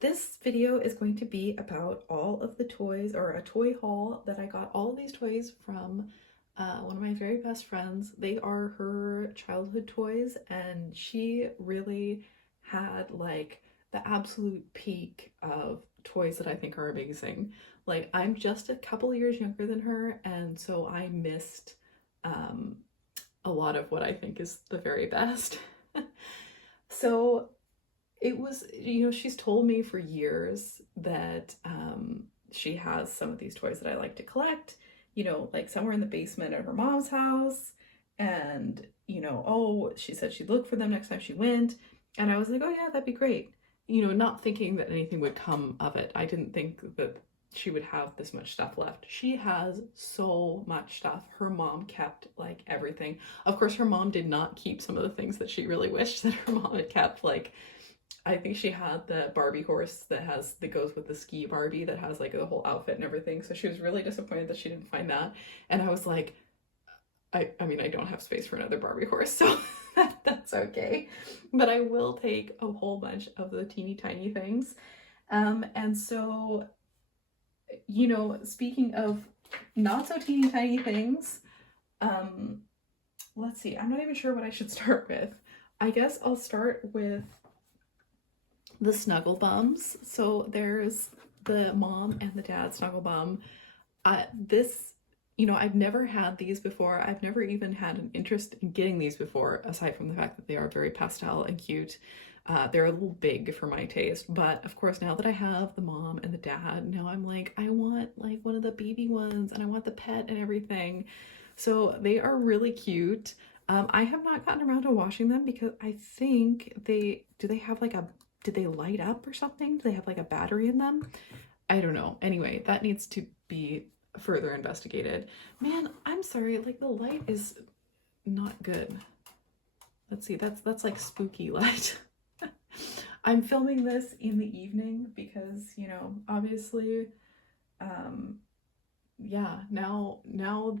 this video is going to be about all of the toys, or a toy haul that I got all of these toys from one of my very best friends. They are her childhood toys, and she really had like the absolute peak of toys that I think are amazing. Like, I'm just a couple years younger than her, and so I missed a lot of what I think is the very best. So it was, she's told me for years that she has some of these toys that I like to collect, like somewhere in the basement at her mom's house. And, oh, she said she'd look for them next time she went. And I was like, oh yeah, that'd be great. Not thinking that anything would come of it. I didn't think that she would have this much stuff left. She has so much stuff. Her mom kept like everything. Of course, her mom did not keep some of the things that she really wished that her mom had kept. Like, I think she had the Barbie horse that goes with the ski Barbie that has like a whole outfit and everything. So she was really disappointed that she didn't find that. And I was like, I mean, I don't have space for another Barbie horse, so that's okay. But I will take a whole bunch of the teeny tiny things. And so, speaking of not so teeny tiny things, let's see, I'm not even sure what I should start with. I guess I'll start with the snuggle bums. So there's the mom and the dad snuggle bum. I've never had these before. I've never even had an interest in getting these before, aside from the fact that they are very pastel and cute. They're a little big for my taste, but of course, now that I have the mom and the dad, now I'm like, I want like one of the baby ones, and I want the pet and everything. So they are really cute. I have not gotten around to washing them because I think did they light up or something? Do they have like a battery in them? I don't know. Anyway, that needs to be further investigated. Man, I'm sorry, like the light is not good. Let's see, that's like spooky light. I'm filming this in the evening because, obviously, yeah, now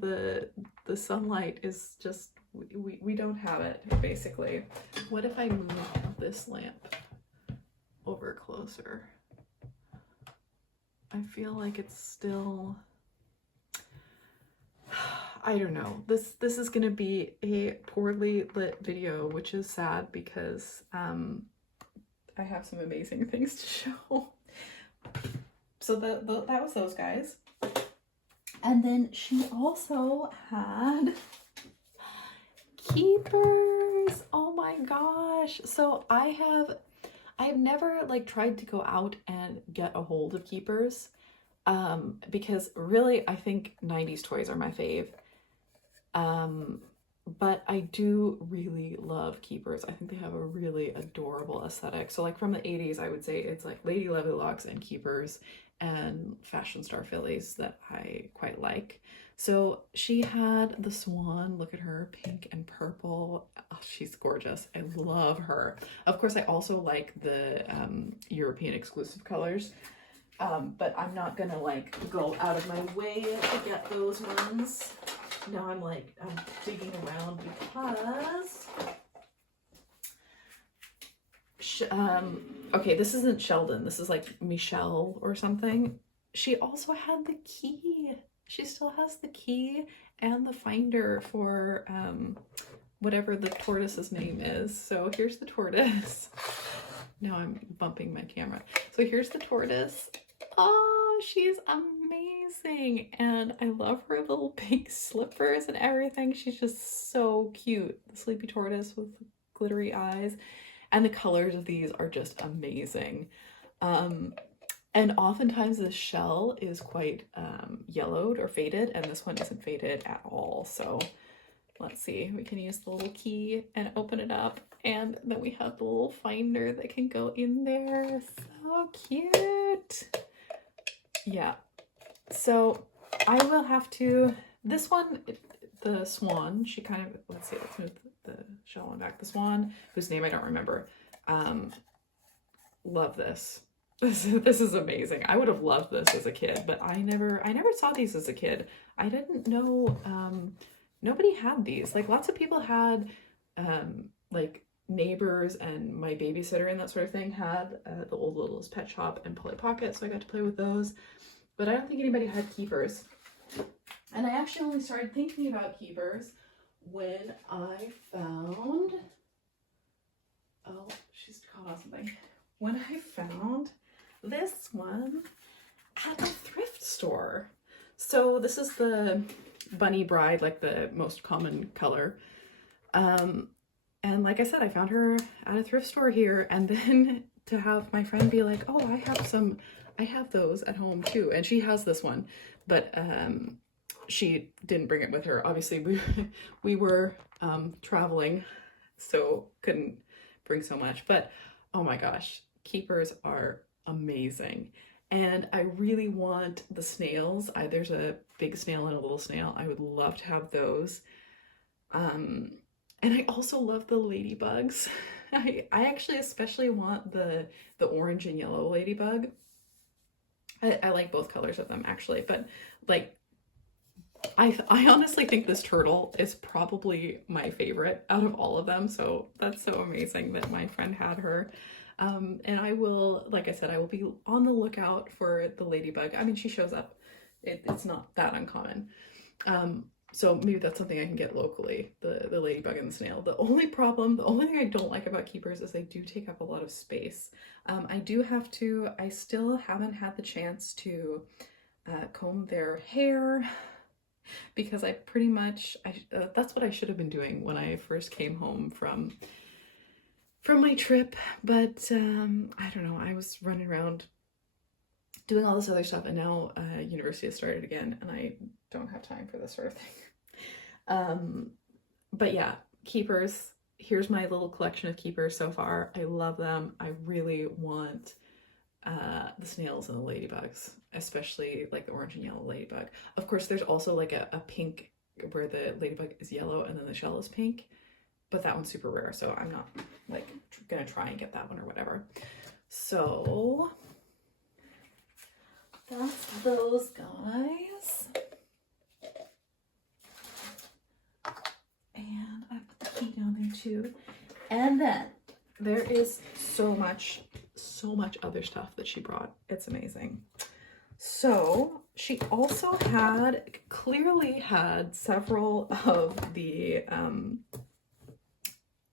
the sunlight is just, we don't have it, basically. What if I move this lamp over closer? I feel like it's still, I don't know. This is gonna be a poorly lit video, which is sad because I have some amazing things to show. So that was those guys. And then she also had keepers. Oh my gosh. So I've never like tried to go out and get a hold of keepers, because really I think 90s toys are my fave. But I do really love keepers. I think they have a really adorable aesthetic. So like from the 80s, I would say it's like Lady Lovely and keepers and Fashion Star Fillies that I quite like. So she had the swan. Look at her, pink and purple. Oh, she's gorgeous. I love her. Of course, I also like the European exclusive colors. But I'm not gonna like go out of my way to get those ones. Now I'm digging around because okay, this isn't Sheldon, this is like Michelle or something. She also had the key. She still has the key and the finder for whatever the tortoise's name is. So here's the tortoise. Now I'm bumping my camera. So here's the tortoise. Oh, she's amazing. And I love her little pink slippers and everything. She's just so cute. The sleepy tortoise with glittery eyes. And the colors of these are just amazing. And oftentimes the shell is quite yellowed or faded, and this one isn't faded at all. So let's see, we can use the little key and open it up, and then we have the little finder that can go in there. So cute. Yeah, so I will have to, this one, the swan, she kind of, let's move the shell on back. The swan, whose name I don't remember, love this. This is amazing. I would have loved this as a kid, but I never saw these as a kid. I didn't know, nobody had these. Like lots of people had like neighbors and my babysitter and that sort of thing had the old Littlest Pet Shop and Polly Pocket, so I got to play with those. But I don't think anybody had keepers. And I actually only started thinking about keepers when I found, oh, she's caught on something. When I found this one at a thrift store. So this is the Bunny Bride, like the most common color. And like I said, I found her at a thrift store here, and then to have my friend be like, oh, I have those at home too. And she has this one, but she didn't bring it with her. Obviously we were traveling, so couldn't bring so much, but oh my gosh, keepers are amazing. And I really want the snails. There's a big snail and a little snail. I would love to have those. And I also love the ladybugs. I actually especially want the orange and yellow ladybug. I like both colors of them actually, but like I honestly think this turtle is probably my favorite out of all of them. So that's so amazing that my friend had her. And I will, like I said, I will be on the lookout for the ladybug. I mean, she shows up. It's not that uncommon. So maybe that's something I can get locally, the ladybug and the snail. The only thing I don't like about keepers is they do take up a lot of space. I still haven't had the chance to comb their hair, because I pretty much, that's what I should have been doing when I first came home from my trip, but I don't know, I was running around doing all this other stuff, and now university has started again, and I don't have time for this sort of thing. But yeah, keepers, here's my little collection of keepers so far. I love them. I really want the snails and the ladybugs, especially like the orange and yellow ladybug. Of course, there's also like a pink where the ladybug is yellow and then the shell is pink, but that one's super rare, so I'm not like gonna try and get that one or whatever. So that's those guys. And I put the key down there too. And then there is so much other stuff that she brought. It's amazing. So she also clearly had several of the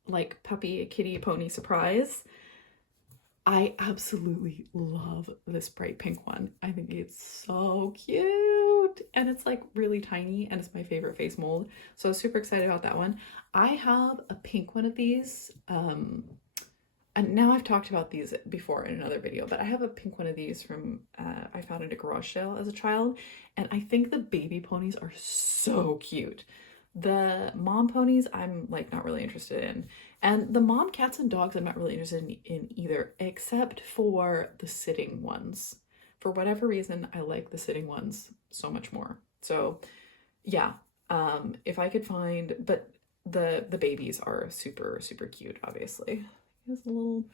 like puppy, kitty, pony surprise. I absolutely love this bright pink one. I think it's so cute, and it's like really tiny, and it's my favorite face mold. So super excited about that one. I have a pink one of these, and now I've talked about these before in another video, but I have a pink one of these from, I found at a garage sale as a child, and I think the baby ponies are so cute. The mom ponies, I'm like not really interested in. And the mom cats and dogs, I'm not really interested in either, except for the sitting ones. For whatever reason, I like the sitting ones so much more. So yeah, if I could find, but the babies are super, super cute, obviously. Here's a little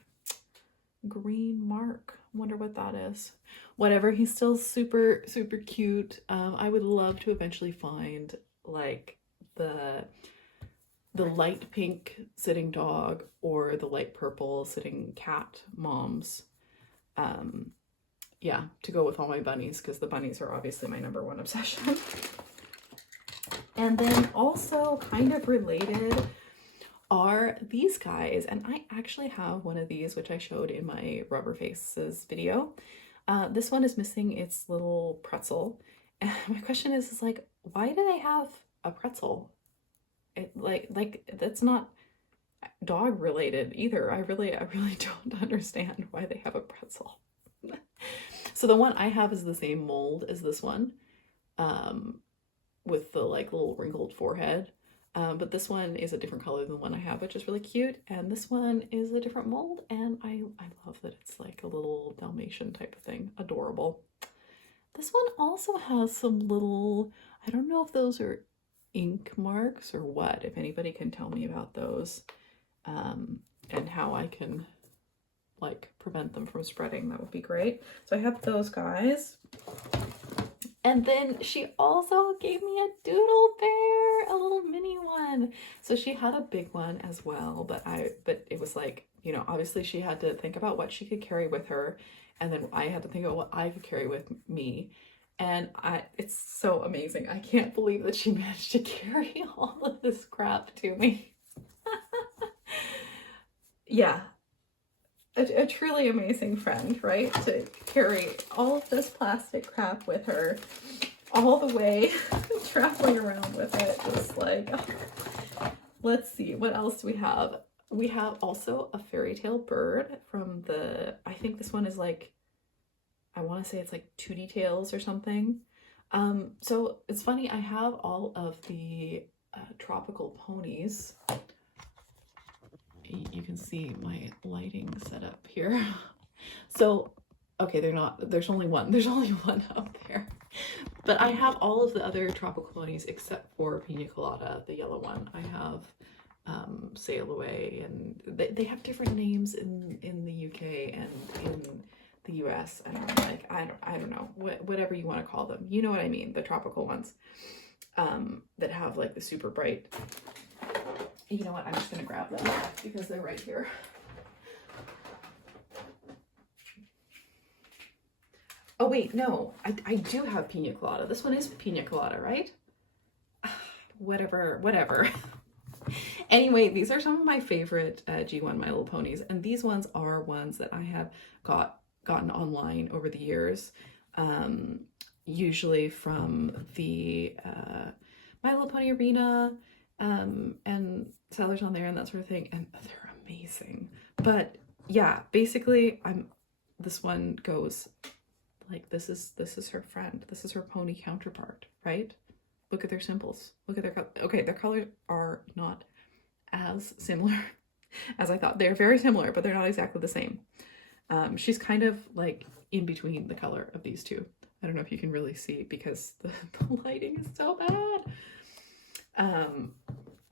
green mark. Wonder what that is. Whatever, he's still super, super cute. I would love to eventually find like the light pink sitting dog or the light purple sitting cat moms, yeah, to go with all my bunnies, because the bunnies are obviously my number one obsession. And then also kind of related are these guys, and I actually have one of these, which I showed in my rubber faces video. This one is missing its little pretzel, and my question is like, why do they have a pretzel? Like that's not dog related either. I really don't understand why they have a pretzel. So the one I have is the same mold as this one, with the like little wrinkled forehead, but this one is a different color than the one I have, which is really cute, and this one is a different mold, and I love that it's like a little Dalmatian type of thing. Adorable. This one also has some little, I don't know if those are ink marks or what. If anybody can tell me about those, and how I can like prevent them from spreading, that would be great. So I have those guys, And then she also gave me a doodle bear, a little mini one. So she had a big one as well, but it was like, you know, obviously she had to think about what she could carry with her, and then I had to think about what I could carry with me. And it's so amazing. I can't believe that she managed to carry all of this crap to me. Yeah, a truly amazing friend, right? To carry all of this plastic crap with her all the way, traveling around with it, just like, oh. Let's see, what else do we have? We have also a fairytale bird from the, I think this one is like, I want to say it's like 2D Tales or something. So it's funny, I have all of the tropical ponies. You can see my lighting setup here. So, okay, there's only one up there. But I have all of the other tropical ponies except for Pina Colada, the yellow one. I have Sail Away, and they have different names in the UK and in the US, and like I don't know, whatever you want to call them. You know what I mean, the tropical ones that have like the super bright. You know what, I'm just gonna grab them because they're right here. Oh wait, no, I do have Pina Colada. This one is Pina Colada, right? Whatever. Anyway, these are some of my favorite G1 My Little Ponies, and these ones are ones that I have gotten online over the years, usually from the My Little Pony Arena, and sellers on there and that sort of thing, and they're amazing. But yeah, basically this one goes like, this is her friend, this is her pony counterpart, right? Look at their symbols, look at their okay, their colors are not as similar as I thought. They're very similar, but they're not exactly the same. She's kind of like in between the color of these two. I don't know if you can really see because the lighting is so bad.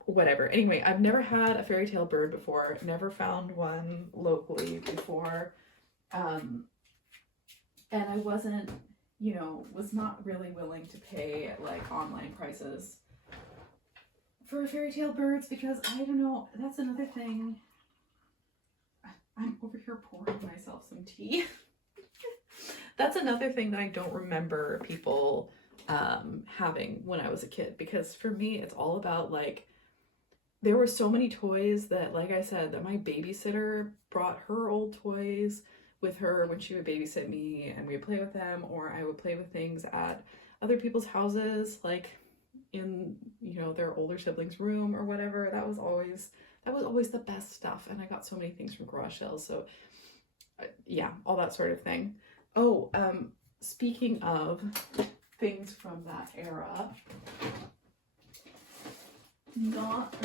Whatever. Anyway, I've never had a fairytale bird before, never found one locally before. And I wasn't, you know, was not really willing to pay like online prices for fairytale birds because I don't know, that's another thing. I'm over here pouring myself some tea. That's another thing that I don't remember people having when I was a kid, because for me it's all about like, there were so many toys that, like I said, that my babysitter brought her old toys with her when she would babysit me, and we would play with them, or I would play with things at other people's houses, like in, you know, their older siblings' room or whatever. That was always the best stuff, and I got so many things from garage sales. So yeah, all that sort of thing. Oh, speaking of things from that era, not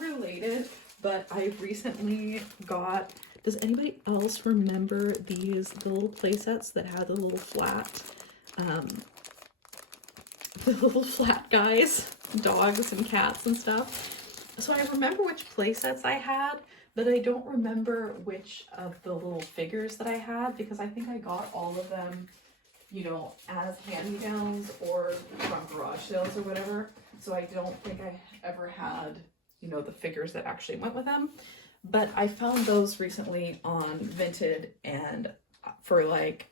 related, but I recently got, does anybody else remember the little play sets that had the little flat guys, dogs and cats and stuff? So I remember which play sets I had, but I don't remember which of the little figures that I had, because I think I got all of them, you know, as hand-me-downs or from garage sales or whatever. So I don't think I ever had, you know, the figures that actually went with them. But I found those recently on Vinted, and for like,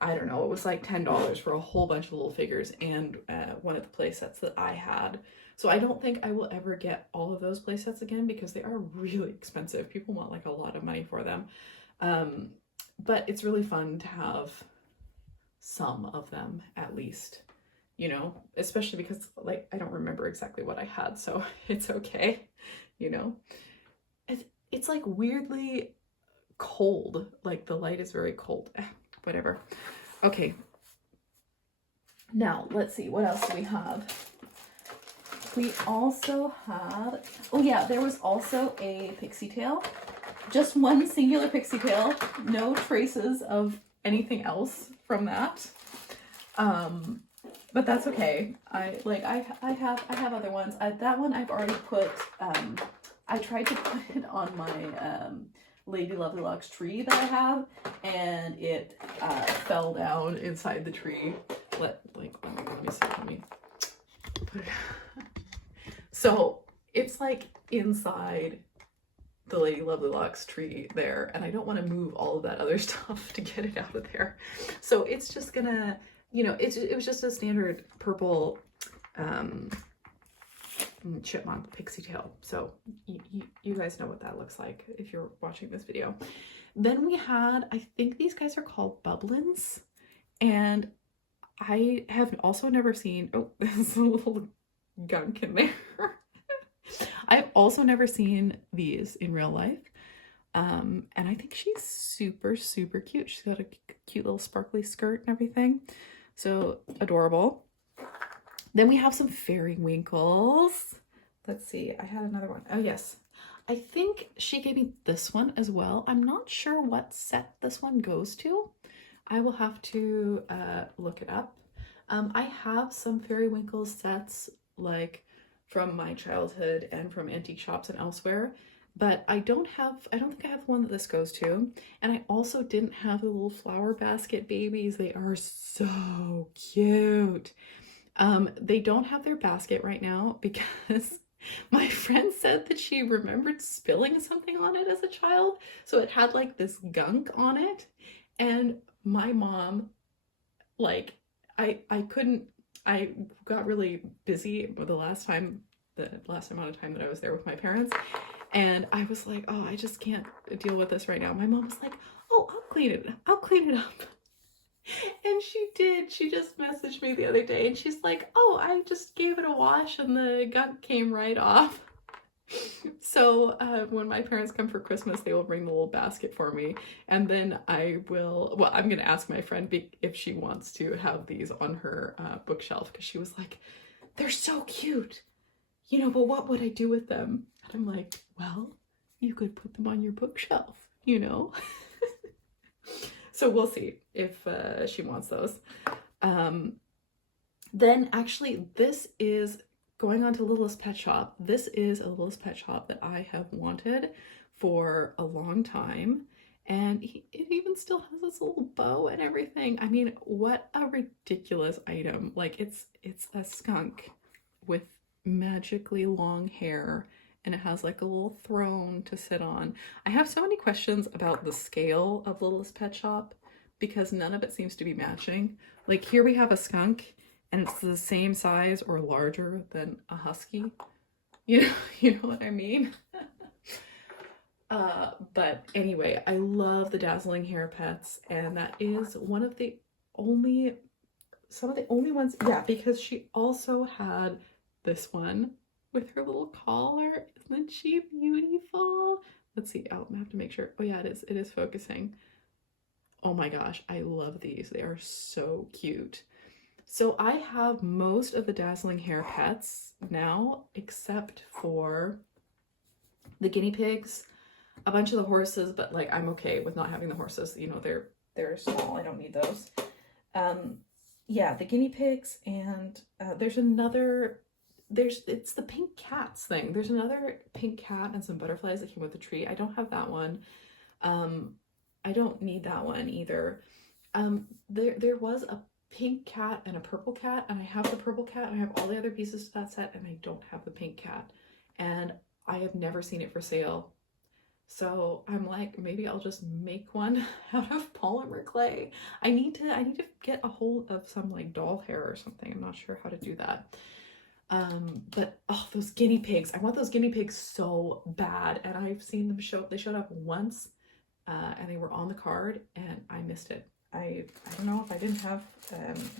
I don't know, it was like $10 for a whole bunch of little figures and one of the play sets that I had. So I don't think I will ever get all of those play sets again because they are really expensive. People want like a lot of money for them. But it's really fun to have some of them at least, you know, especially because like I don't remember exactly what I had, so it's okay, you know. It's like weirdly cold, like the light is very cold. Whatever. Okay, now let's see, what else do we have? We also had, oh yeah, there was also a pixie tail, just one singular pixie tail, no traces of anything else from that. But that's okay. I have other ones. That one I've already put, I tried to put it on my Lady Lovelock's tree that I have, and it fell down inside the tree. let me see, let me put it. So it's like inside the Lady Lovely Locks tree there, and I don't want to move all of that other stuff to get it out of there. So it's just gonna, you know, it was just a standard purple chipmunk pixie tail. So you guys know what that looks like if you're watching this video. Then we had, I think these guys are called bubblins, and I have also never seen, oh, there's a little gunk in there. I've also never seen these in real life. And I think she's super, super cute. She's got a cute little sparkly skirt and everything. So adorable. Then we have some fairy winkles. Let's see, I had another one. Oh yes, I think she gave me this one as well. I'm not sure what set this one goes to. I will have to look it up. I have some fairy winkles sets like from my childhood and from antique shops and elsewhere, but I don't think I have one that this goes to. And I also didn't have the little flower basket babies. They are so cute. They don't have their basket right now because my friend said that she remembered spilling something on it as a child. So it had like this gunk on it. And my mom, like, I got really busy with the last amount of time that I was there with my parents. And I was like, oh, I just can't deal with this right now. My mom was like, oh, I'll clean it up. And she did. She just messaged me the other day and she's like, oh, I just gave it a wash and the gunk came right off. So when my parents come for Christmas, they will bring the little basket for me. And then I'm going to ask my friend if she wants to have these on her bookshelf, because she was like, they're so cute, you know, but what would I do with them? And I'm like, well, you could put them on your bookshelf, you know? So we'll see if she wants those. Then actually, this is going on to Littlest Pet Shop. This is a Littlest Pet Shop that I have wanted for a long time. And it even still has this little bow and everything. I mean, what a ridiculous item. Like, it's a skunk with magically long hair, and it has like a little throne to sit on. I have so many questions about the scale of Littlest Pet Shop because none of it seems to be matching. Like, here we have a skunk and it's the same size or larger than a husky. You know what I mean? But anyway, I love the dazzling hair pets, and that is some of the only ones, yeah, because she also had this one with her little collar. Isn't she beautiful? Let's see, I'll have to make sure. Oh yeah, it is focusing. Oh my gosh, I love these. They are so cute. So I have most of the dazzling hair pets now, except for the guinea pigs, a bunch of the horses, but like I'm okay with not having the horses. You know, they're small. I don't need those. Yeah, the guinea pigs, and it's the pink cats thing. There's another pink cat and some butterflies that came with the tree. I don't have that one. I don't need that one either. There was a pink cat and a purple cat, and I have the purple cat and I have all the other pieces to that set, and I don't have the pink cat, and I have never seen it for sale. So I'm like, maybe I'll just make one out of polymer clay. I need to get a hold of some like doll hair or something. I'm not sure how to do that. But oh, those guinea pigs. I want those guinea pigs so bad, and I've seen them they showed up once, and they were on the card and I missed it. I don't know if I didn't have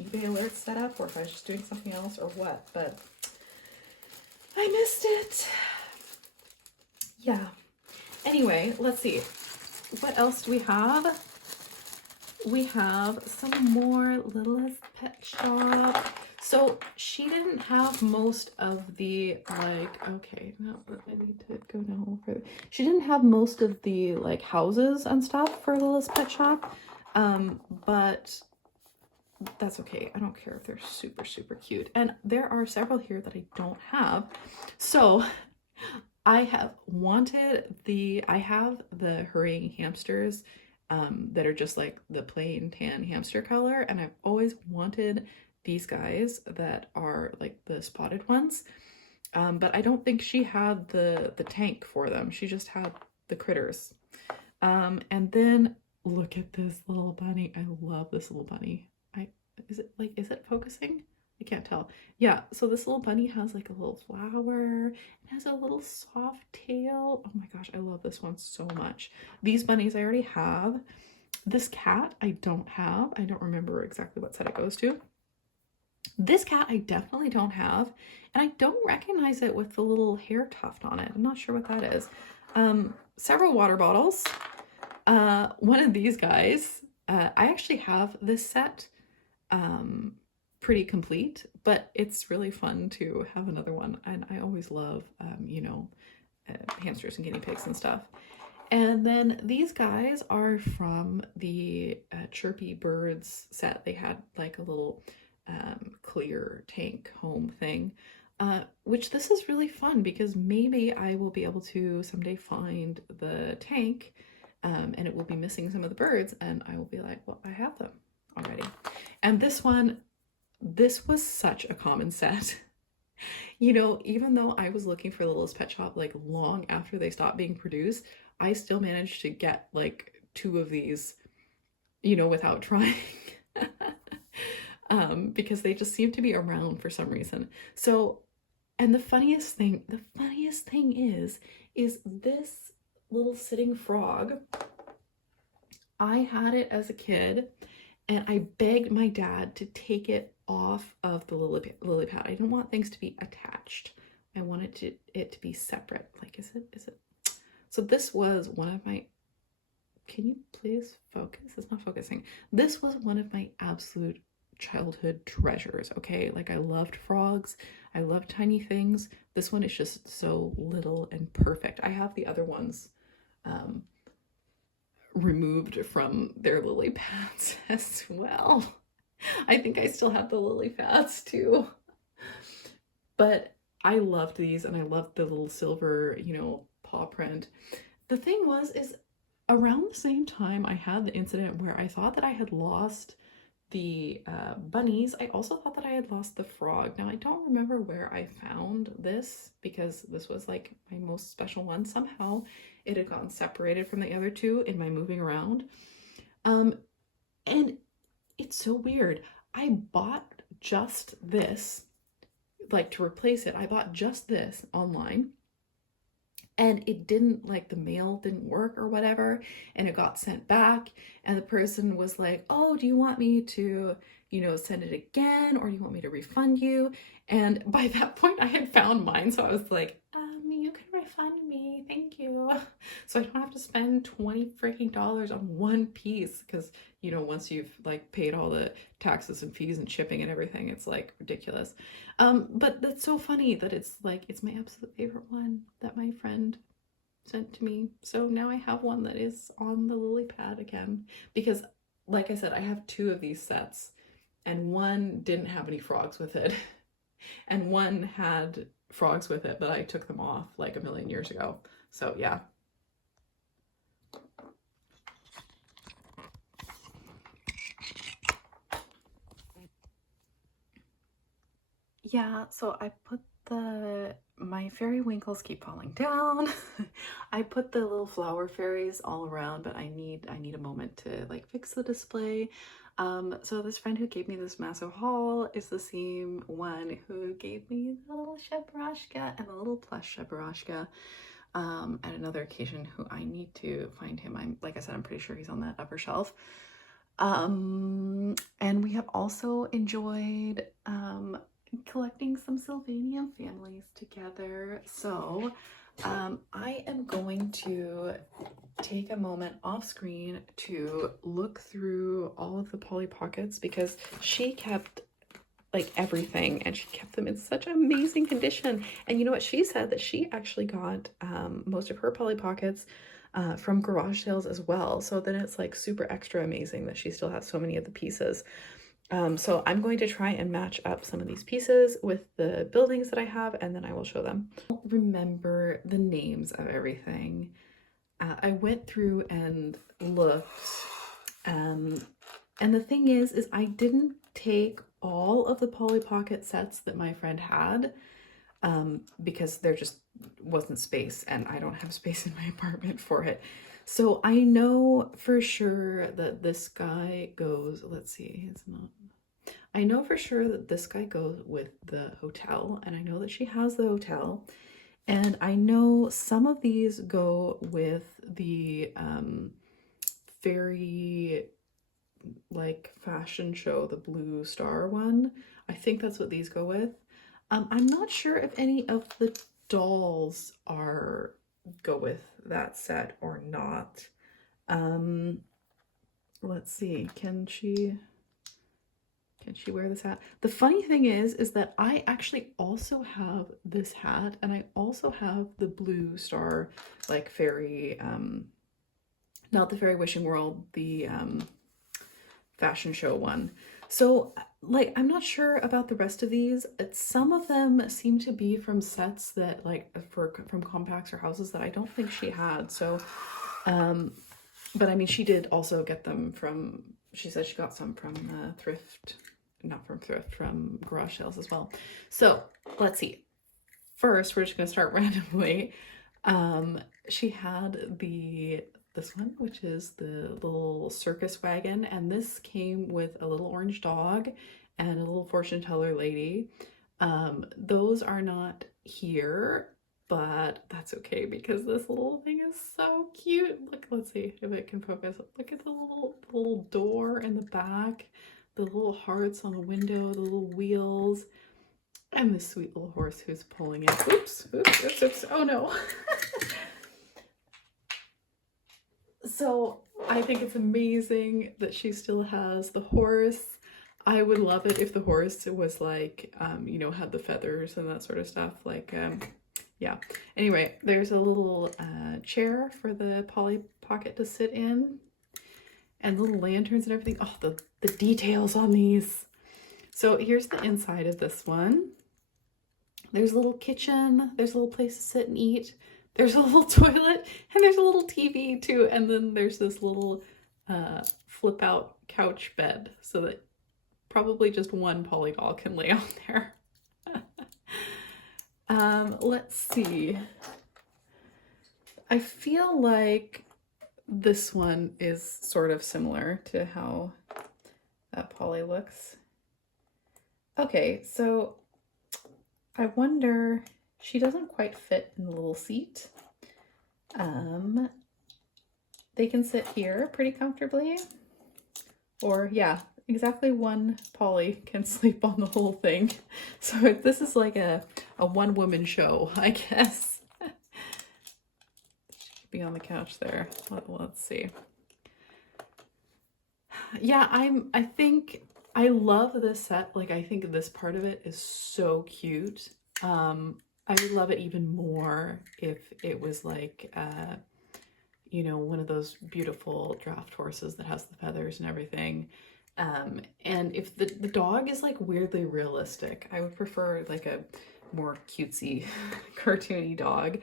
eBay alerts set up or if I was just doing something else or what, but I missed it. Yeah. Anyway, let's see. What else do we have? We have some more Littlest Pet Shop. So she didn't have most of the, like, okay, no, I need to go down a little further. She didn't have most of the, like, houses and stuff for Littlest Pet Shop, but that's okay. I don't care if they're super, super cute. And there are several here that I don't have. So I have the hurrying hamsters that are just like the plain tan hamster color, and I've always wanted these guys that are like the spotted ones. But I don't think she had the tank for them. She just had the critters. And then look at this little bunny. I love this little bunny. Is it focusing? I can't tell. Yeah, so this little bunny has like a little flower. It has a little soft tail. Oh my gosh, I love this one so much. These bunnies I already have. This cat I don't have. I don't remember exactly what set it goes to. This cat I definitely don't have, and I don't recognize it with the little hair tuft on it. I'm not sure what that is. Several water bottles. One of these guys. I actually have this set pretty complete, but it's really fun to have another one. And I always love, you know, hamsters and guinea pigs and stuff. And then these guys are from the Chirpy Birds set. They had like a little clear tank home thing, which this is really fun because maybe I will be able to someday find the tank and it will be missing some of the birds and I will be like, well, I have them already. And this one, this was such a common set. You know, even though I was looking for Littlest Pet Shop like long after they stopped being produced, I still managed to get like 2 of these, you know, without trying. Because they just seem to be around for some reason. So, and the funniest thing is this little sitting frog. I had it as a kid and I begged my dad to take it off of the lily pad. I didn't want things to be attached. I wanted it to be separate. Like, is it? So this was one of my, can you please focus? It's not focusing. This was one of my absolute childhood treasures, okay? Like I loved frogs. I loved tiny things. This one is just so little and perfect. I have the other ones removed from their lily pads as well. I think I still have the lily pads too. But I loved these and I loved the little silver, you know, paw print. The thing is around the same time I had the incident where I thought that I had lost the bunnies, I also thought that I had lost the frog. Now I don't remember where I found this because this was like my most special one. Somehow it had gotten separated from the other 2 in my moving around. And it's so weird. I bought just this, like to replace it. I bought just this online. And it didn't, like the mail didn't work or whatever, and it got sent back and the person was like, oh, do you want me to, you know, send it again or do you want me to refund you? And by that point I had found mine, so I was like, you can refund me, thank you. So I don't have to spend $20 freaking on one piece because, you know, once you've like paid all the taxes and fees and shipping and everything, it's like ridiculous. But that's so funny that it's like, it's my absolute favorite one that my friend sent to me. So now I have one that is on the lily pad again because like I said, I have 2 of these sets and one didn't have any frogs with it and one had frogs with it, but I took them off like a million years ago. So yeah. Yeah, so I put my fairy winkles keep falling down. I put the little flower fairies all around, but I need a moment to like fix the display. So this friend who gave me this massive haul is the same one who gave me the little Shebrashka and the little plush Shebrashka at another occasion, who I need to find him. Like I said, I'm pretty sure he's on that upper shelf. And we have also enjoyed collecting some Sylvanian families together. So I am going to take a moment off screen to look through all of the Polly Pockets because she kept like everything and she kept them in such amazing condition. And you know what, she said that she actually got most of her Polly Pockets from garage sales as well, so then it's like super extra amazing that she still has so many of the pieces. So I'm going to try and match up some of these pieces with the buildings that I have, and then I will show them. I don't remember the names of everything. I went through and looked, and the thing is I didn't take all of the Polly Pocket sets that my friend had, because there just wasn't space and I don't have space in my apartment for it. So I know for sure that this guy goes, let's see, it's not, I know for sure that this guy goes with the hotel, and I know that she has the hotel, and I know some of these go with the fairy like fashion show, the Blue Star one. I think that's what these go with. I'm not sure if any of the dolls go with that set or not. Let's see, can she wear this hat? The funny thing is that I actually also have this hat, and I also have the Blue Star like fairy, not the Fairy Wishing World, the fashion show one. So like, I'm not sure about the rest of these. Some of them seem to be from sets that like from compacts or houses that I don't think she had. So but I mean, she did also get them from, she said she got some from thrift, not from thrift, from garage sales as well. So let's see. First, we're just gonna start randomly. She had this one, which is the little circus wagon, and this came with a little orange dog and a little fortune teller lady. Those are not here, but that's okay because this little thing is so cute. Look, let's see if it can focus. Look at the little door in the back, the little hearts on the window, the little wheels, and the sweet little horse who's pulling it. Oops, oops, oops, oops. Oh no. So I think it's amazing that she still has the horse. I would love it if the horse was like, you know, had the feathers and that sort of stuff. Like, yeah. Anyway, there's a little chair for the Polly Pocket to sit in, and little lanterns and everything. Oh, the details on these. So here's the inside of this one. There's a little kitchen. There's a little place to sit and eat. There's a little toilet, and there's a little TV too. And then there's this little flip out couch bed, so that probably just one Polly doll can lay on there. Let's see. I feel like this one is sort of similar to how Polly looks. Okay, so I wonder, she doesn't quite fit in the little seat. They can sit here pretty comfortably, or yeah, exactly one Polly can sleep on the whole thing. So this is like a one-woman show, I guess. She could be on the couch there. Let's see. Yeah, I think I love this set. Like, I think this part of it is so cute. I would love it even more if it was like, you know, one of those beautiful draft horses that has the feathers and everything. And if the dog is like weirdly realistic, I would prefer like a more cutesy, cartoony dog,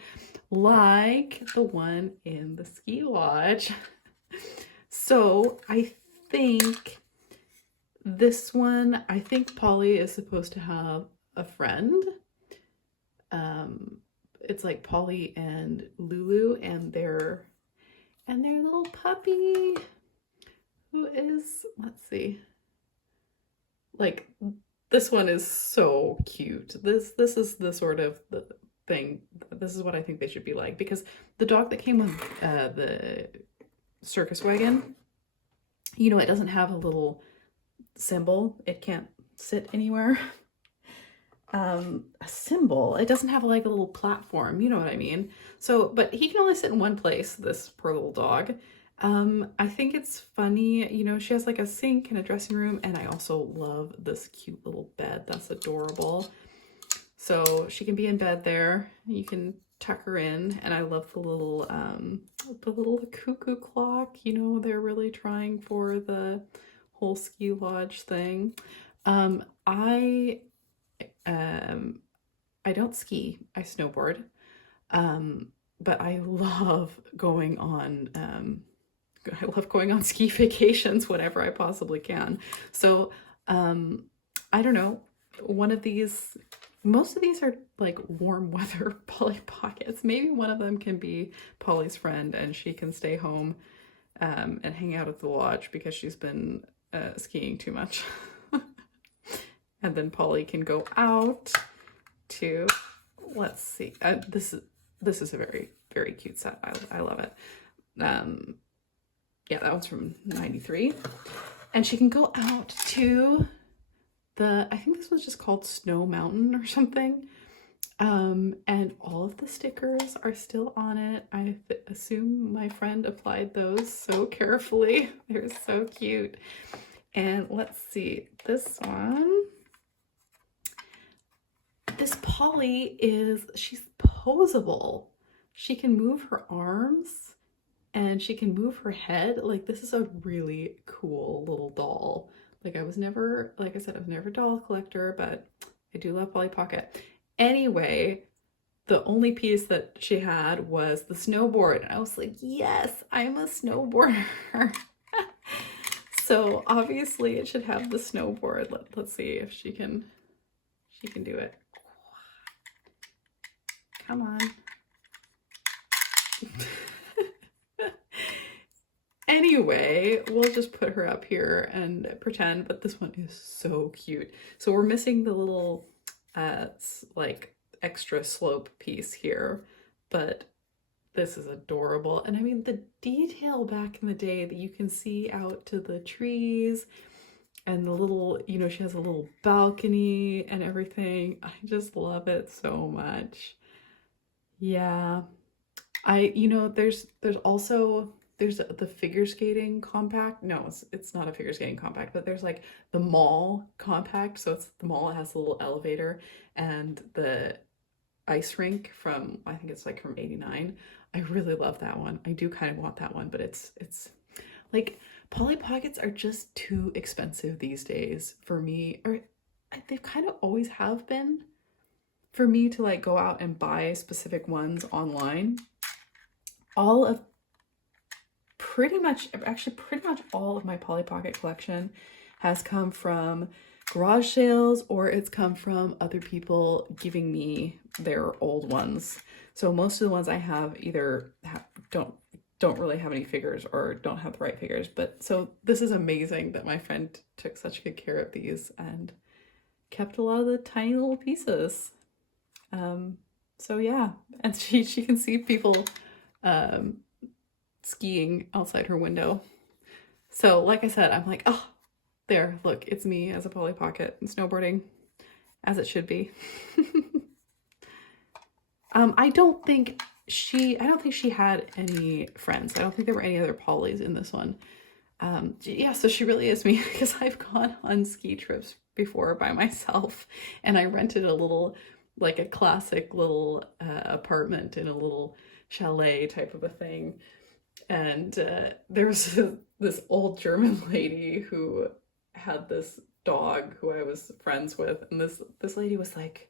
like the one in the ski lodge. So I think this one, I think Polly is supposed to have a friend. It's like Polly and Lulu and their little puppy, who is, let's see, like, this one is so cute. This is the sort of the thing, this is what I think they should be like, because the dog that came with the circus wagon, you know, it doesn't have a little symbol. It can't sit anywhere. A symbol. It doesn't have like a little platform, you know what I mean? So, but he can only sit in one place, this poor little dog. I think it's funny, you know, she has like a sink and a dressing room, and I also love this cute little bed. That's adorable. So she can be in bed there. You can tuck her in, and I love the little cuckoo clock. You know, they're really trying for the whole ski lodge thing. I don't ski, I snowboard, but I love going on ski vacations whenever I possibly can. So I I don't know, one of these, most of these are like warm weather Polly Pockets. Maybe one of them can be Polly's friend and she can stay home and hang out at the lodge because she's been skiing too much. And then Polly can go out to, let's see, this is a very, very cute set. I love it. Yeah, that one's from 93. And she can go out to I think this was just called Snow Mountain or something. And all of the stickers are still on it. I assume my friend applied those so carefully. They're so cute. And let's see, this one. This Polly she's posable. She can move her arms and she can move her head. Like, this is a really cool little doll. Like, I was never, like I said, I was never a doll collector, but I do love Polly Pocket. Anyway, the only piece that she had was the snowboard. And I was like, yes, I'm a snowboarder. So obviously it should have the snowboard. Let's see if she can do it. Come on. Anyway, we'll just put her up here and pretend, but this one is so cute. So we're missing the little like extra slope piece here, but this is adorable. And I mean, the detail back in the day that you can see out to the trees and the little, you know, she has a little balcony and everything. I just love it so much. Yeah. You know, there's also the figure skating compact. No, it's not a figure skating compact, but there's like the mall compact. So it's the mall that has a little elevator, and the ice rink from, I think it's like from 89. I really love that one. I do kind of want that one, but it's like, Polly Pockets are just too expensive these days for me, or they kind of always have been, for me to like go out and buy specific ones online. Pretty much all of my Polly Pocket collection has come from garage sales, or it's come from other people giving me their old ones. So most of the ones I have either don't really have any figures or don't have the right figures. But so this is amazing that my friend took such good care of these and kept a lot of the tiny little pieces. So yeah, and she can see people skiing outside her window. So like I said, I'm like, oh, there, look, it's me as a Polly Pocket and snowboarding as it should be. I don't think she had any friends. I don't think there were any other Pollys in this one. Yeah, so she really is me, because I've gone on ski trips before by myself, and I rented a little, like a classic little apartment in a little chalet type of a thing. And there was this old German lady who had this dog who I was friends with, and this lady was like,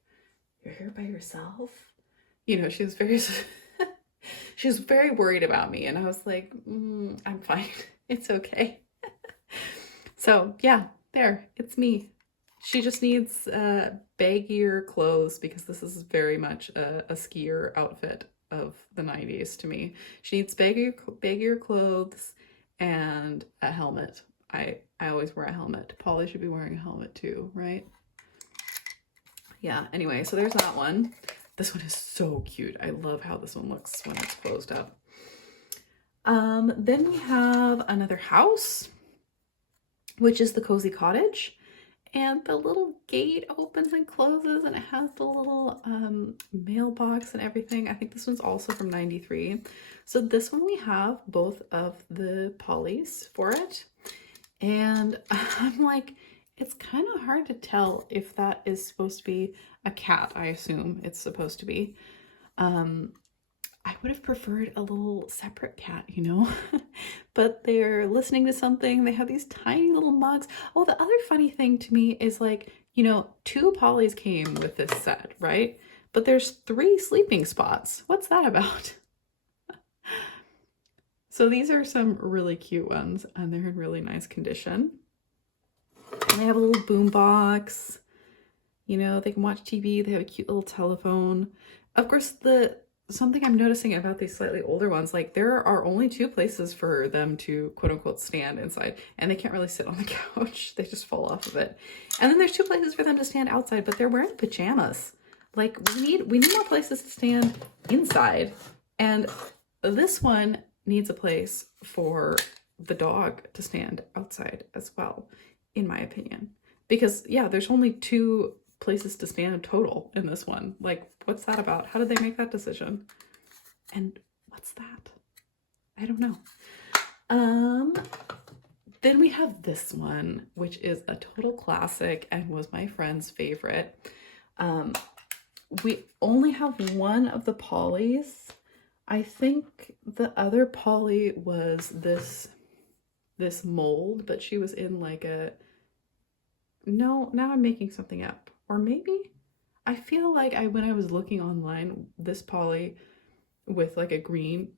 "You're here by yourself?" You know, she was very worried about me, and I was like, I'm fine. It's okay. So yeah, there, it's me. She just needs baggier clothes, because this is very much a skier outfit of the 90s to me. She needs baggier clothes and a helmet. I always wear a helmet. Polly should be wearing a helmet too, right? Yeah, anyway, so there's that one. This one is so cute. I love how this one looks when it's closed up. Then we have another house, which is the Cozy Cottage. And the little gate opens and closes, and it has the little mailbox and everything. I think this one's also from 93. So this one we have both of the Pollys for it. And I'm like, it's kind of hard to tell if that is supposed to be a cat. I assume it's supposed to be. I would have preferred a little separate cat, you know, but they're listening to something. They have these tiny little mugs. Oh, the other funny thing to me is, like, you know, 2 Pollys came with this set, right? But there's 3 sleeping spots. What's that about? So these are some really cute ones, and they're in really nice condition. And they have a little boom box. You know, they can watch TV. They have a cute little telephone. Of course, something I'm noticing about these slightly older ones, like there are only 2 places for them to quote unquote stand inside, and they can't really sit on the couch. They just fall off of it. And then there's 2 places for them to stand outside, but they're wearing pajamas. Like we need more places to stand inside. And this one needs a place for the dog to stand outside as well, in my opinion. Because yeah, there's only 2 places to stand total in this one. Like, what's that about? How did they make that decision? And what's that? I don't know. Then we have this one, which is a total classic and was my friend's favorite. We only have one of the Pollys. I think the other Polly was this mold, but she was in like a, no, now I'm making something up. Or maybe, I feel like when I was looking online, this Polly with like a green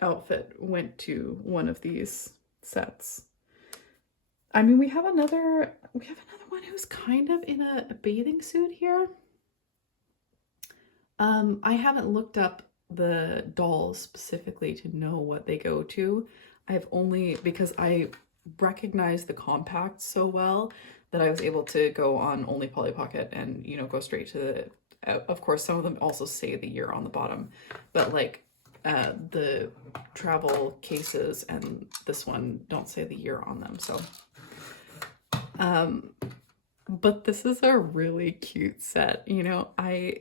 outfit went to one of these sets. I mean, we have another one who's kind of in a bathing suit here. I haven't looked up the dolls specifically to know what they go to. I've only, because I recognize the compacts so well that I was able to go on only Polly Pocket and, you know, go straight to the, of course, some of them also say the year on the bottom, but like the travel cases and this one don't say the year on them. So, but this is a really cute set. You know, I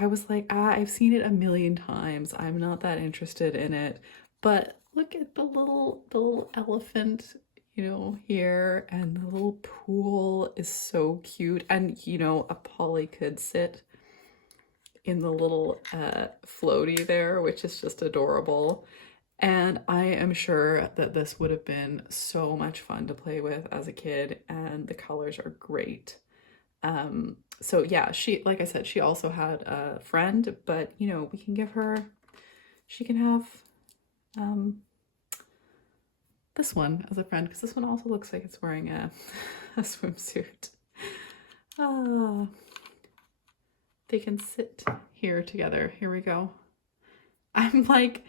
was like, I've seen it a million times. I'm not that interested in it, but look at the little elephant, you know, here, and the little pool is so cute. And, you know, a Polly could sit in the little floaty there, which is just adorable. And I am sure that this would have been so much fun to play with as a kid, and the colors are great. So yeah, she, like I said, she also had a friend, but you know, we can give her, she can have this one as a friend, because this one also looks like it's wearing a swimsuit. They can sit here together. Here we go. I'm like,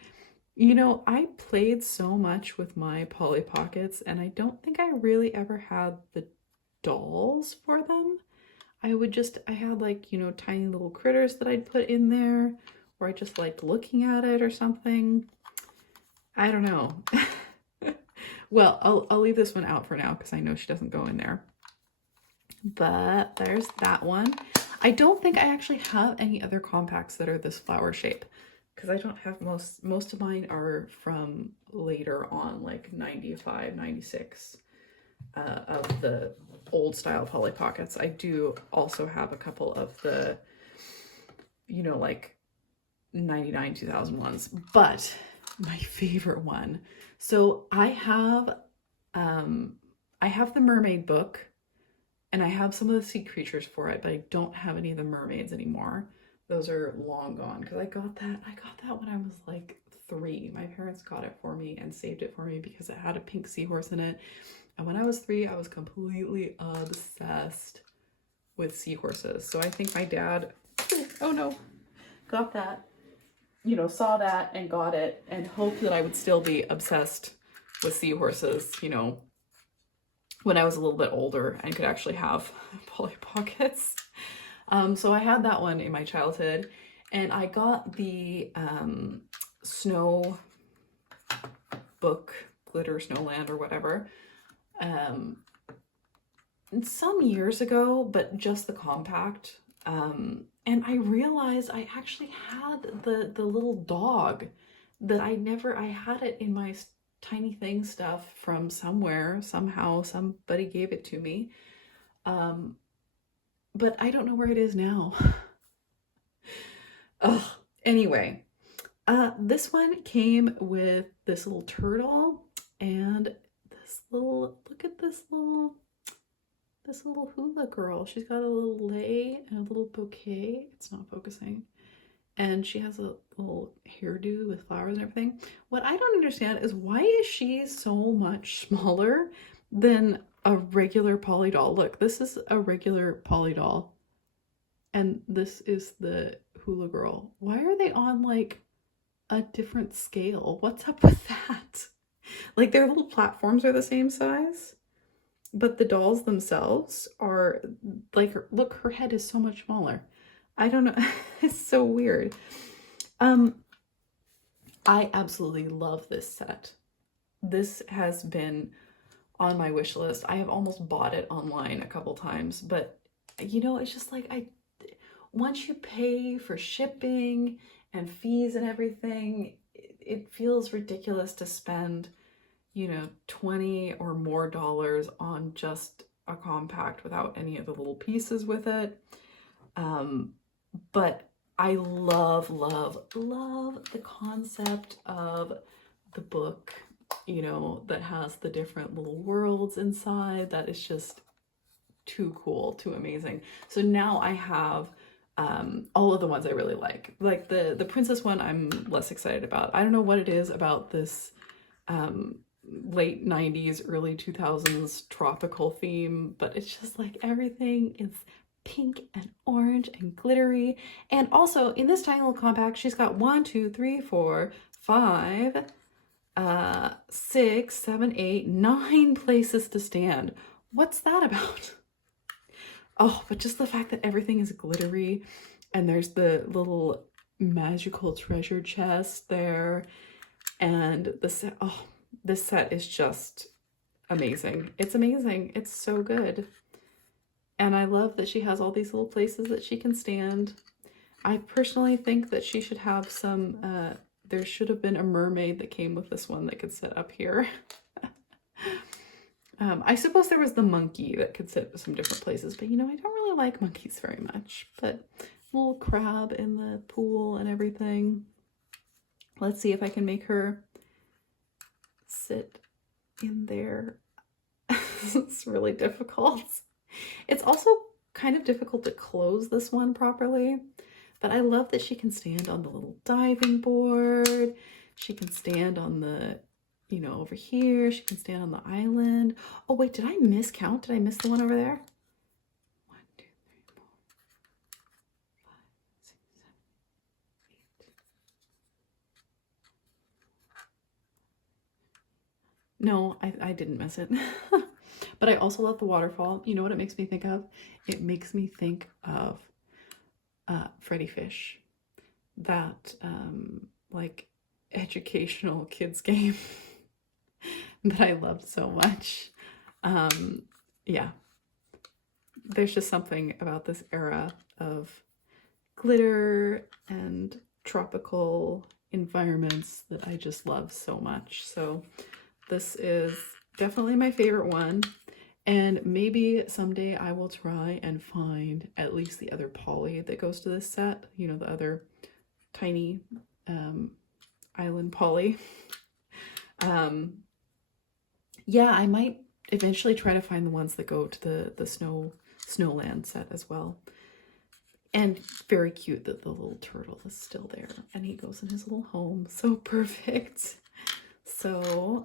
you know, I played so much with my Polly Pockets, and I don't think I really ever had the dolls for them. I had like, you know, tiny little critters that I'd put in there, or I just liked looking at it or something. I don't know. Well, I'll leave this one out for now because I know she doesn't go in there. But there's that one. I don't think I actually have any other compacts that are this flower shape, because I don't have most of mine are from later on, like 95, 96. Of the old style Polly Pockets. I do also have a couple of the, you know, like 99, 2000 ones, but my favorite one. So I have the mermaid book, and I have some of the sea creatures for it, but I don't have any of the mermaids anymore. Those are long gone, because I got that when I was like 3. My parents got it for me and saved it for me because it had a pink seahorse in it. And when I was 3, I was completely obsessed with seahorses. So I think my dad, oh no, got that, you know, saw that and got it and hoped that I would still be obsessed with seahorses, you know, when I was a little bit older and could actually have Polly Pockets. So I had that one in my childhood, and I got the snow book, Glitter Snowland or whatever, some years ago, but just the compact. And I realized I actually had the little dog that I had it in my tiny thing stuff from somewhere, somehow somebody gave it to me. But I don't know where it is now. Ugh. Anyway, this one came with this little turtle and look at this little hula girl. She's got a little lei and a little bouquet. It's not focusing. And she has a little hairdo with flowers and everything. What I don't understand is, why is she so much smaller than a regular Polly doll. Look, this is a regular Polly doll. And this is the hula girl. Why are they on like a different scale? What's up with that? Like their little platforms are the same size, but the dolls themselves are like, look, her head is so much smaller. I don't know. It's so weird. I absolutely love this set. This has been on my wish list. I have almost bought it online a couple times, but you know, it's just like once you pay for shipping and fees and everything, it feels ridiculous to spend, you know, $20 or more on just a compact without any of the little pieces with it. But I love the concept of the book, you know, that has the different little worlds inside. That is just too cool, too amazing. So now I have all of the ones I really like. Like the princess one I'm less excited about. I don't know what it is about this late 90s, early 2000s tropical theme, but it's just like everything is pink and orange and glittery. And also in this tiny little compact, she's got 1, 2, 3, 4, 5, 6, 7, 8, 9 places to stand. What's that about? Oh, but just the fact that everything is glittery and there's the little magical treasure chest there, and the set, oh, this set is just amazing. It's amazing. It's so good. And I love that she has all these little places that she can stand. I personally think that she should have some, there should have been a mermaid that came with this one that could sit up here. I suppose there was the monkey that could sit some different places, but you know, I don't really like monkeys very much. But little crab in the pool and everything. Let's see if I can make her sit in there. It's really difficult. It's also kind of difficult to close this one properly, but I love that she can stand on the little diving board. She can stand on the, you know, over here. She can stand on the island. Oh wait, did I miscount? Did I miss the one over there? 1, 2, 3, 4, 5, 6, 7, 8. No, I didn't miss it. But I also love the waterfall. You know what it makes me think of? It makes me think of Freddy Fish. That like educational kids game that I loved so much. Yeah, there's just something about this era of glitter and tropical environments that I just love so much. So this is definitely my favorite one. And maybe someday I will try and find at least the other Polly that goes to this set. You know, the other tiny island Polly. Yeah, I might eventually try to find the ones that go to the snowland set as well. And very cute that the little turtle is still there and he goes in his little home. So perfect. So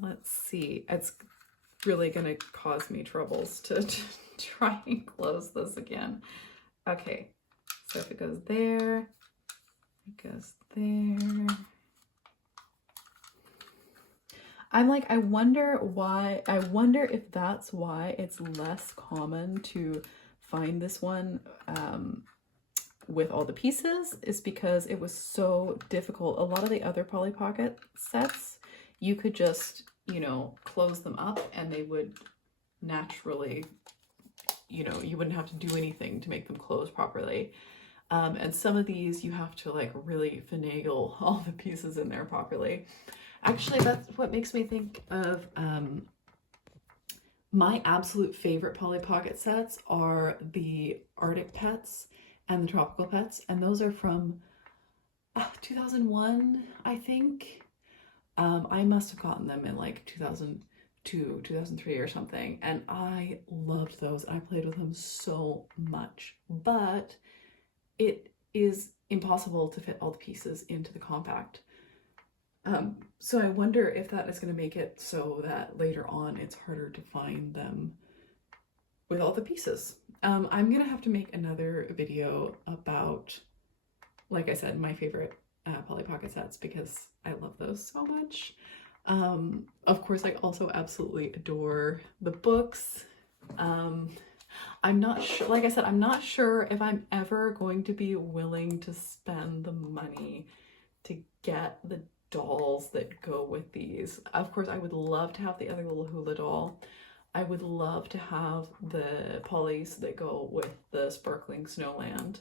let's see. It's really gonna cause me troubles to try and close this again. Okay, so if it goes there, it goes there. I'm like, I wonder if that's why it's less common to find this one with all the pieces, is because it was so difficult. A lot of the other Polly Pocket sets, you could just, you know, close them up and they would naturally, you know, you wouldn't have to do anything to make them close properly. And some of these you have to like really finagle all the pieces in there properly. Actually, that's what makes me think of my absolute favorite Polly Pocket sets are the Arctic Pets and the Tropical Pets, and those are from 2001, I think. I must have gotten them in like 2002, 2003 or something, and I loved those. I played with them so much, but it is impossible to fit all the pieces into the compact. So I wonder if that is going to make it so that later on it's harder to find them with all the pieces. I'm going to have to make another video about, like I said, my favorite Polly Pocket sets because I love those so much. Of course, I also absolutely adore the books. I'm not sure, like I said, I'm not sure if I'm ever going to be willing to spend the money to get the dolls that go with these. Of course, I would love to have the other little hula doll. I would love to have the Pollys that go with the sparkling snowland.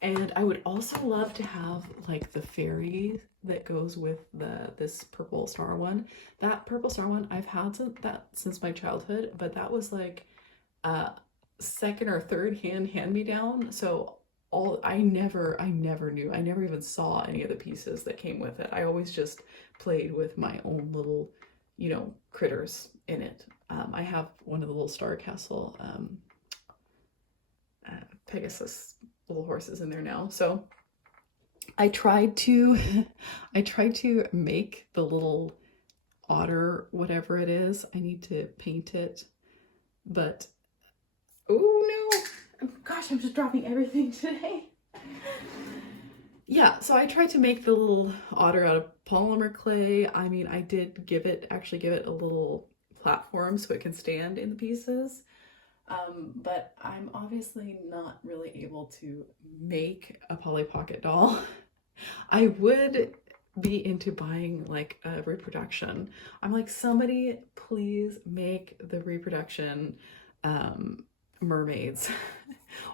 And I would also love to have like the fairy that goes with this purple star one. That purple star one, I've had since my childhood, but that was like second or third hand-me-down. So I never knew. I never even saw any of the pieces that came with it. I always just played with my own little, you know, critters in it. I have one of the little Star Castle Pegasus little horses in there now. So I tried to make the little otter, whatever it is. I need to paint it, but oh no, gosh, I'm just dropping everything today. Yeah, so I tried to make the little otter out of polymer clay. I mean, I did actually give it a little platform so it can stand in the pieces. But I'm obviously not really able to make a Polly Pocket doll. I would be into buying like a reproduction. I'm like, somebody please make the reproduction mermaids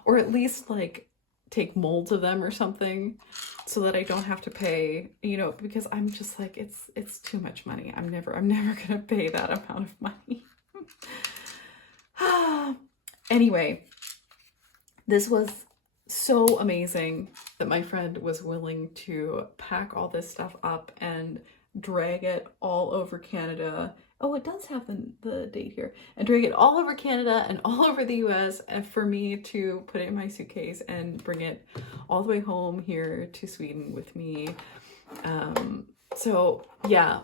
or at least like take molds of them or something so that I don't have to pay, you know, because I'm just like, it's too much money. I'm never gonna pay that amount of money. Anyway, this was so amazing that my friend was willing to pack all this stuff up and drag it all over Canada. Oh, it does have the date here. And drag it all over Canada and all over the US and for me to put it in my suitcase and bring it all the way home here to Sweden with me. So yeah,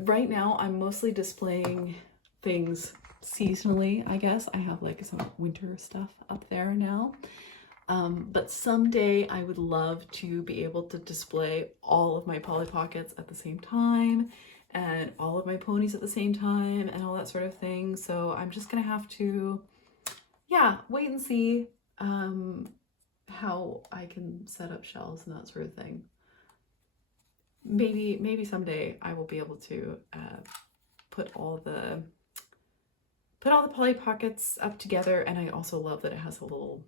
right now I'm mostly displaying things seasonally, I guess. I have like some winter stuff up there now. But someday I would love to be able to display all of my Polly Pockets at the same time and all of my ponies at the same time and all that sort of thing. So I'm just gonna have to, yeah, wait and see how I can set up shelves and that sort of thing. Maybe someday I will be able to put all the Polly Pockets up together. And I also love that it has a little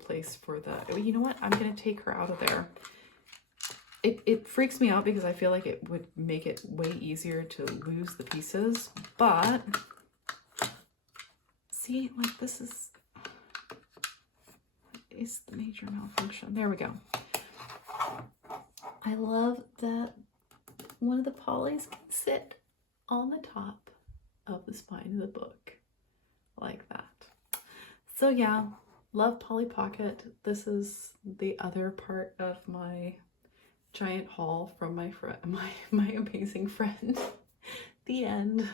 place for the, you know what? I'm going to take her out of there. It freaks me out because I feel like it would make it way easier to lose the pieces, but see, like this is the major malfunction. There we go. I love that one of the Pollys can sit on the top of the spine of the book like that. So yeah, love Polly Pocket. This is the other part of my giant haul from my amazing friend. The end.